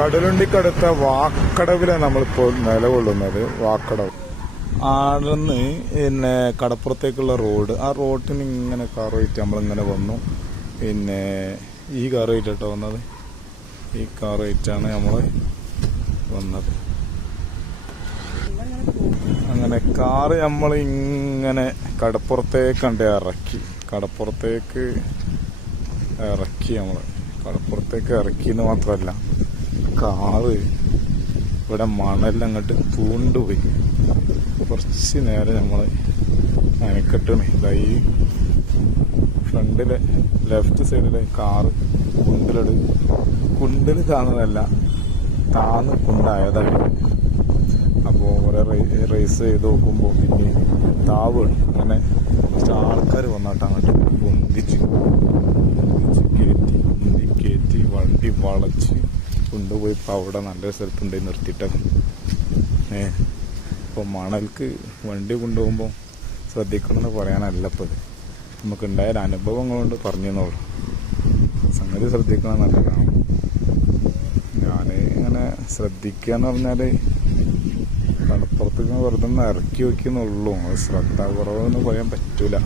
കടലുണ്ടിക്കടുത്ത വാക്കടവിലാണ് നമ്മളിപ്പോൾ നിലകൊള്ളുന്നത്. വാക്കടവ് ആടുന്ന് പിന്നെ കടപ്പുറത്തേക്കുള്ള റോഡ്, ആ റോഡിന് ഇങ്ങനെ കാർ വെയിറ്റ് നമ്മളിങ്ങനെ വന്നു. പിന്നെ ഈ കാർ വെയിറ്റ് കേട്ടോ വന്നത്, ഈ കാർ വെയിറ്റാണ് നമ്മൾ വന്നത്. അങ്ങനെ കാറ് നമ്മൾ ഇങ്ങനെ കടപ്പുറത്തേക്ക് ഇറക്കി എന്ന് മാത്രമല്ല, കാറ് ഇവിടെ മണെല്ലാം അങ്ങോട്ട് പൂണ്ടുപോയി. കുറച്ച് നേരം നമ്മൾ നനക്കെട്ടണേ. ഈ ഫ്രണ്ടിലെ ലെഫ്റ്റ് സൈഡിലെ കാറ് കുണ്ടിൽ കാണുന്നതല്ല, താന്ന് കുണ്ടായതാണ്. അപ്പോൾ കുറെ റേസ് ചെയ്ത് നോക്കുമ്പോൾ പിന്നെ താവ് അങ്ങനെ കുറച്ച് ആൾക്കാർ വന്നിട്ട് അങ്ങോട്ട് പൊന്തിച്ച് കയറ്റി വണ്ടി വളച്ച് കൊണ്ടുപോയി. ഇപ്പോൾ അവിടെ നല്ലൊരു സ്ഥലത്തുണ്ടായി നിർത്തിയിട്ടൊക്കെ. ഇപ്പോൾ മണൽക്ക് വണ്ടി കൊണ്ടുപോകുമ്പോൾ ശ്രദ്ധിക്കണമെന്ന് പറയാനല്ല ഇപ്പോൾ ഇത്, നമുക്കുണ്ടായ അനുഭവങ്ങൾ കൊണ്ട് പറഞ്ഞെന്നുള്ളൂ. സംഗതി ശ്രദ്ധിക്കണം നല്ലതാണ്. ഞാൻ ഇങ്ങനെ ശ്രദ്ധിക്കുക എന്ന് പറഞ്ഞാൽ കടപ്പുറത്തേക്ക് വെറുതെ ഒന്ന് ഇറക്കി വയ്ക്കുന്നുള്ളൂ. അത് ശ്രദ്ധാ കുറവെന്ന് പറയാൻ പറ്റൂല.